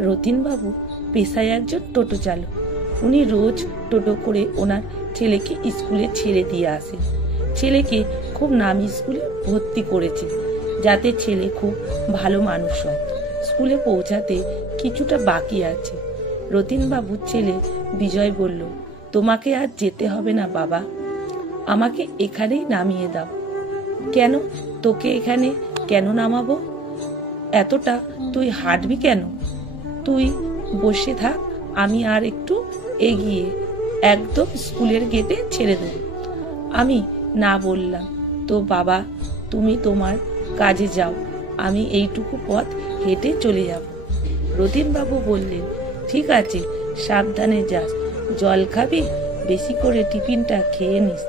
রতিনবাবু পেশায় একজন টোটো চালক। উনি রোজ টোটো করে ওনার ছেলেকে স্কুলে ছেড়ে দিয়ে আসেন। ছেলেকে খুব নামি স্কুলে ভর্তি করেছে, যাতে ছেলে খুব ভালো মানুষ হয়। স্কুলে পৌঁছাতে কিছুটা বাকি আছে। রতিনবাবুর ছেলে বিজয় বলল, তোমাকে আর যেতে হবে না বাবা, আমাকে এখানেই নামিয়ে দাও। কেন? তোকে এখানে কেন নামাবো? এতটা তুই হাঁটবি কেন? তুই বসে থাক, আমি আর একটু এগিয়ে একদম স্কুলের গেটে ছেড়ে দেব। আমি না বললাম তো বাবা, তুমি তোমার কাজে যাও, আমি এইটুকু পথ হেঁটে চলে যাব। রতিনবাবু বললেন, ঠিক আছে, সাবধানে যাস, জল খাবি, বেশি করে টিফিনটা খেয়ে নিস।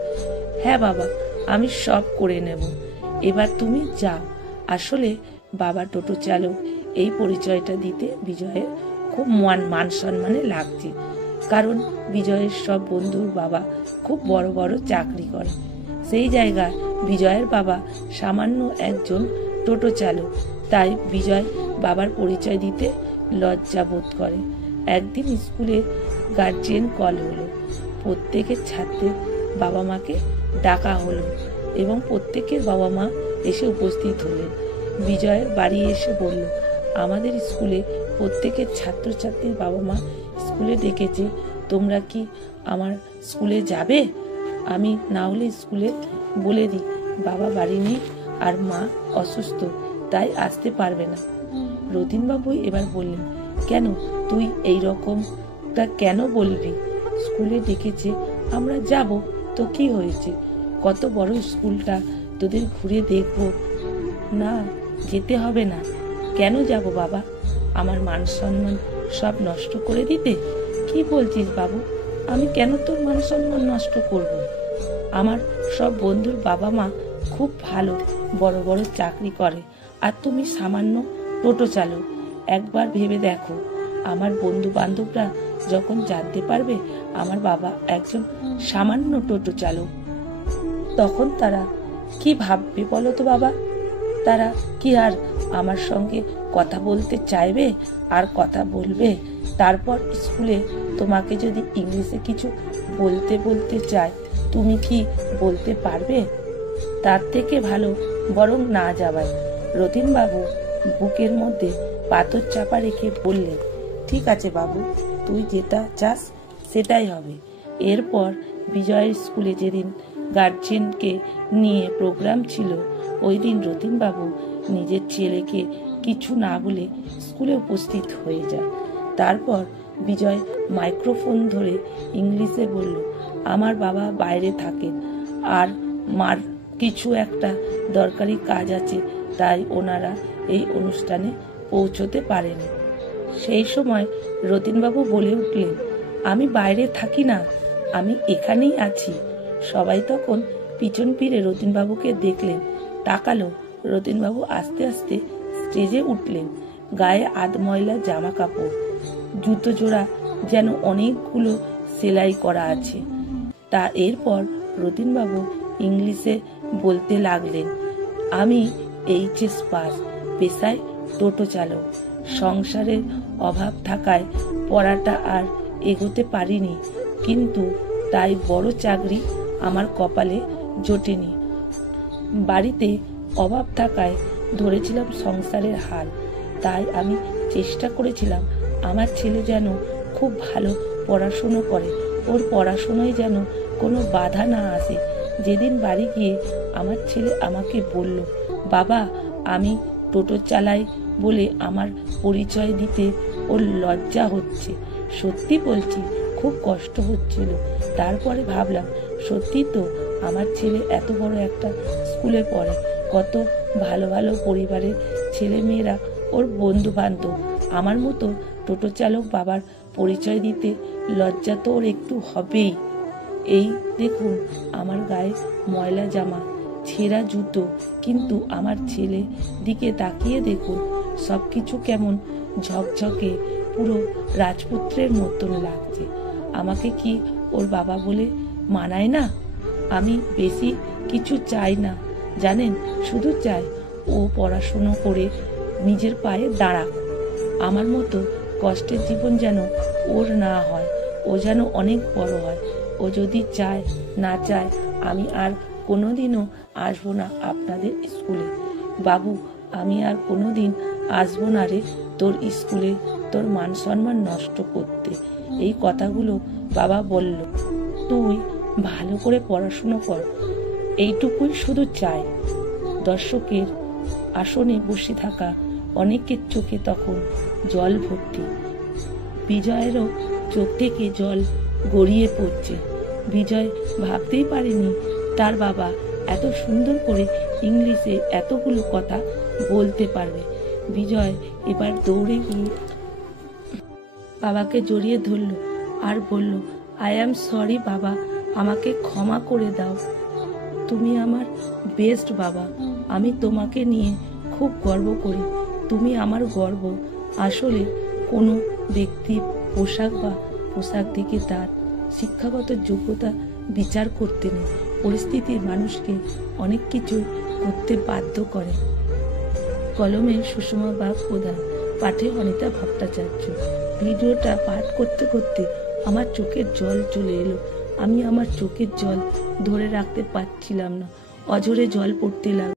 হ্যাঁ বাবা, আমি সব করে নেব, এবার তুমি যাও। আসলে বাবা টোটো চালক, এই পরিচয়টা দিতে বিজয়ের খুব মান সম্মানে লাগছে, কারণ বিজয়ের সব বন্ধুর বাবা খুব বড় বড় চাকরি করে। সেই জায়গায় বিজয়ের বাবা সামান্য একজন টোটো চালক, তাই বিজয় বাবার পরিচয় দিতে লজ্জা বোধ করে। একদিন স্কুলে গার্জিয়ান কল হলো, প্রত্যেকের ছাত্রের বাবা মাকে ডাকা হলো এবং প্রত্যেকের বাবা মা এসে উপস্থিত হলেন। বিজয়ের বাড়ি এসে বলল, আমাদের স্কুলে প্রত্যেকের ছাত্রছাত্রীর বাবা মা স্কুলে ডেকেছে, তোমরা কি আমার স্কুলে যাবে? আমি না হলে স্কুলে বলে দিই বাবা বাড়ি নেই আর মা অসুস্থ, তাই আসতে পারবে না। রতিনবাবু এবার বললেন, কেন তুই এই রকমটা কেন বলবি? স্কুলে ডেকেছে, আমরা যাব, তো কি হয়েছে? কত বড় স্কুলটা, তোদের ঘুরে দেখবো না? যেতে হবে না। কেন যাব বাবা? আমার মান সম্মান সব নষ্ট করে দিতে? কি বলছিস বাবু? আমি কেন তোর মান সম্মান নষ্ট করব? আমার সব বন্ধুর বাবা মা খুব ভালো, বড় বড় চাকরি করে, আর তুমি সামান্য টোটো চালক। একবার ভেবে দেখো, আমার বন্ধু বান্ধবরা যখন জানতে পারবে আমার বাবা একজন সামান্য টোটো চালক, তখন তারা কি ভাববে বলো তো বাবা? তারা কি আর আমার সঙ্গে কথা বলতে চাইবে? আর কথা বলবে? তারপর স্কুলে তোমাকে যদি ইংলিশে কিছু বলতে চায়, তুমি কি বলতে পারবে? তার থেকে ভালো বরং না যাওয়াই। রতিনবাবু বুকের মধ্যে পাথর চাপা রেখে বললেন, ঠিক আছে বাবু, তুই যেটা চাস সেটাই হবে। এরপর বিজয়ের স্কুলে যেদিন গার্জেনকে নিয়ে প্রোগ্রাম ছিল, ওই দিন রতিনবাবু নিজের ছেলেকে কিছু না বলে স্কুলে উপস্থিত হয়ে যায়। তারপর বিজয় মাইক্রোফোন ধরে ইংলিশে বলল, আমার বাবা বাইরে থাকেন আর মার কিছু একটা দরকারি কাজ আছে, তাই ওনারা এই অনুষ্ঠানে পৌঁছতে পারেনি। সেই সময় রতিনবাবু বলে উঠলেন, আমি বাইরে থাকি না, আমি এখানেই আছি। সবাই তখন পিছন ফিরে রতিনবাবুকে দেখলেন, তাকালো। রতিনবাবু আস্তে আস্তে স্টেজে উঠলেন। গায়ে আধময়লা জামা কাপড়, জুতো জোড়া যেন অনেকগুলো সেলাই করা আছে। তা এরপর রতিনবাবু ইংলিশে বলতে লাগলেন, আমি এইচএস পাস, পেশায় টোটো চালক। সংসারের অভাব থাকায় পড়াটা আর এগোতে পারিনি, কিন্তু তাই বড় চাকরি আমার কপালে জোটেনি। বাড়িতে অভাব থাকায় ধরেছিলাম সংসারের হাল, তাই আমি চেষ্টা করেছিলাম আমার ছেলে যেন খুব ভালো পড়াশুনো করে, ওর পড়াশোনায় যেন কোনো বাধা না আসে। যেদিন বাড়ি গিয়ে আমার ছেলে আমাকে বলল, বাবা আমি টোটো চালাই বলে আমার পরিচয় দিতে ওর লজ্জা হচ্ছে। সত্যি বলছি, খুব কষ্ট হচ্ছিল। তারপরে ভাবলাম, সত্যি তো, আমার ছেলে এত বড় একটা স্কুলে পড়ে, কত ভালো ভালো পরিবারের ছেলে মেয়েরা ওর বন্ধু বান্ধব। আমার মতো টোটো চালক বাবার পরিচয় দিতে লজ্জা তো ওর একটু হবেই। এই দেখুন আমার গায়ে ময়লা জামা, ছেঁড়া জুতো, কিন্তু আমার ছেলে দিকে তাকিয়ে দেখুন, সবকিছু কেমন ঝকঝকে, পুরো রাজপুত্রের মতন লাগছে। আমাকে কি ওর বাবা বলে মানায় না? আমি বেশি কিছু চাই না জানেন, শুধু চাই ও পড়াশুনো করে নিজের পায়ে দাঁড়াক। আমার মতো কষ্টের জীবন যেন ওর না হয়, ও যেন অনেক বড় হয়। ও যদি চায় না চায় আমি আর কোনোদিনও আসবো না আপনাদের স্কুলে। বাবু, আমি আর কোনোদিন আসবো না রে তোর স্কুলে তোর মান সম্মান নষ্ট করতে। এই কথাগুলো বাবা বলল। তুই ভালো করে পড়াশুনো কর, এইটুকুই শুধু চাই। দর্শকের আসনে বসে থাকা অনেকের চোখে তখন জল ভর্তি। বিজয়েরও চোখ থেকে জল গড়িয়ে পড়ছে। বিজয় ভাবতেই পারেনি তার বাবা এত সুন্দর করে ইংলিশে এতগুলো কথা বলতে পারবে। বিজয় এবার দৌড়ে গিয়ে বাবাকে জড়িয়ে ধরল আর বলল, আই অ্যাম সরি বাবা, আমাকে ক্ষমা করে দাও। তুমি আমার বেস্ট বাবা, আমি তোমাকে নিয়ে খুব গর্ব করি, তুমি আমার গর্ব। আসলে কোনো ব্যক্তি পোশাক দেখে তার শিক্ষাগত যোগ্যতা বিচার করতে নেই। পরিস্থিতি মানুষকে অনেক কিছুই করতে বাধ্য করে। কলমে সুষমা বাগ প্রধান, পাঠে অনিতা ভট্টাচার্য। ভিডিওটা পাঠ করতে করতে আমার চোখের জল চলে এলো। আমি আমার চোখের জল ধরে রাখতে পারছিলাম না, অঝরে জল পড়তে লাগলো।